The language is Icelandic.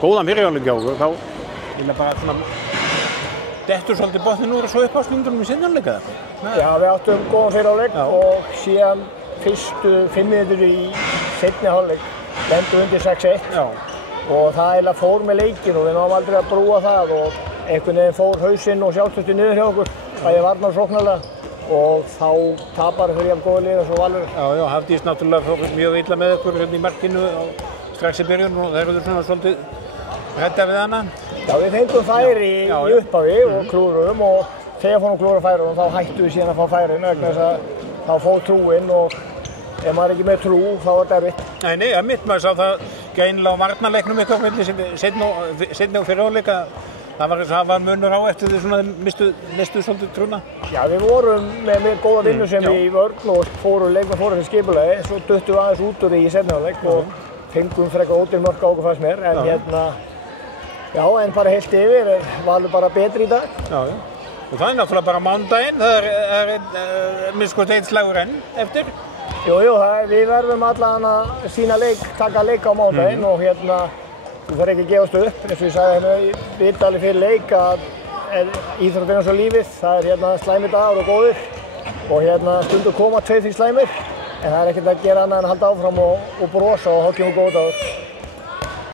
góðan byrjunarleik hjá okkur, þá bara svona dettur svolítið botninn úr og svo upp á stundunum í seinni hálfleik eða eitthvað? Já, við áttum góðan fyrri hálfleik og síðan fyrstu 5 mínútur í seinni hálfleik lendum undir 6-1 og það eiginlega fór með leikinn og við náðum aldrei að brúa það og einhvern veginn fór hausinn og sjálfstraustið niður hjá okkur, bæði varnar og sóknarlega og þá tapar fyrir jafn góða lið eins og Valur. Já, Hafdís náttúrulega fór mjög illa með ykkur hérna í markinu strax í byrjun og þeir eru svona svolítið hræddir við hana. Já, við fengum færi í upphafi og klúðruðum og þegar fórum klúðra færunum þá hættum við síðan að fá færin vegna þess að þá fór trúinn og ef maður ekki með trú þá er þetta erfitt. Nei, mitt maður sá það greinilega á varnarleiknum ykkar milli seinni og fyrri hálfleik að það var munur á eftir því svona mistu svolítið trúna. Já, við vorum með góða vinnusemi í vörn og leikmenn fóru fyrir skipulagi, svo duttum við aðeins út úr því í seinni hálfleik og fengum frekar ódýr mörk á okkur fannst mér, en en bara heilt yfir Valur bara betri í dag. Já. Og það er náttúrulega bara mánudaginn, það er minnst einn slagur enn eftir. Jú, við verðum allan að sýna taka leik á mánudaginn og þú þarf ekki að gefast upp, eins og ég sagði hérna í viðtali fyrir leik að íþróttin eins og lífið, það er slæmir dagar og góðir og stundum koma 2-3 slæmir en það er ekkert að gera annað en að halda áfram og brosa og hálfgjum og góða dagur.